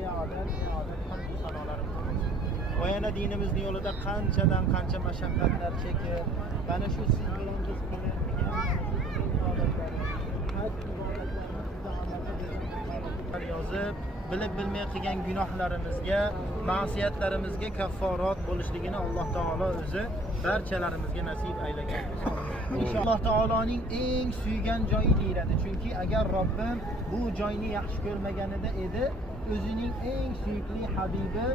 beodat hamdu sanolarimiz bo'lsin. Va yana dinimizni yo'lida qanchadan qancha mashaqqatlar chekib, mana shu siz bilan biz qilayotgan yozib, bilib bilmay qilgan gunohlarimizga, ma'siyatlarimizga kafforat bo'lishligini Alloh taolo o'zi barchalarimizga nasib aylagan bo'lsin. Alloh taoloning eng suygan joyi deyiladi. Chunki agar Robbim bu joyni yaxshi ko'rmaganida edi, o'zining eng suyukli habibi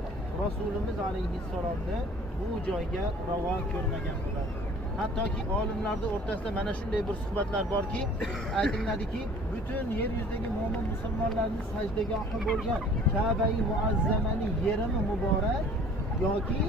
Rasulimiz alayhissalomni bu joyga ravo ko'rmagan bo'lardi. Hattoki olimlarning o'rtasida mana shunday bir suhbatlar borki, aytiladiki, butun yer yuzidagi mo'min musulmonlarning sajdagohi bo'lgan Ka'ba-i Muazzamaning yerimi muborak yoki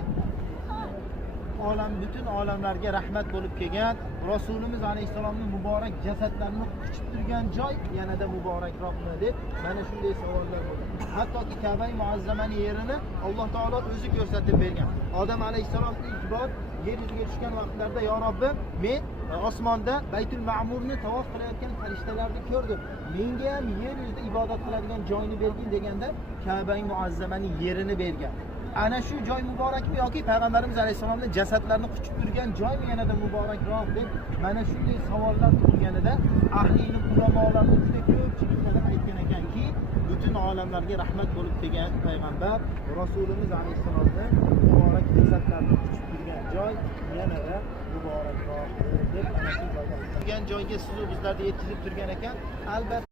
butun olamlarga rahmat bo'lib kelgan Rasulimiz alayhissalomning muborak jasadlarini quchib turgan joy yanada muborakroqmi deb mana shunday savollar bo'ldi. Hattoki Ka'ba-i Muazzamaning yerini Alloh taolo o'zi ko'rsatib bergan. Odam alayhissalom ilk bor yer yuziga tushgan vaqtlarda yo Robbim, men osmonda Baytul Ma'murni tavof qilayotgan farishtalarni ko'rdim. Menga ham yer yuzida ibodat qiladigan joyni bergin deganda Ka'ba-i Muazzamaning yerini bergan. Ana shu joy muborakmi yoki payg'ambarimiz alayhisolamning jasadlarini quchib turgan joymi yanada muborakroq deb mana shunday savollar tug'ilganida ahli ilm ulamolarning juda ko'pchiliklari aytgan ekanki, butun olamlarga rahmat bo'lib kelgan payg'ambar Rasulimiz alayhisolamning muborak jasadlarini quchib turgan joy yanada muborakroq deb ana shu joyga turgan joyga siz bizlarni yetkazib turgan ekan. Albatta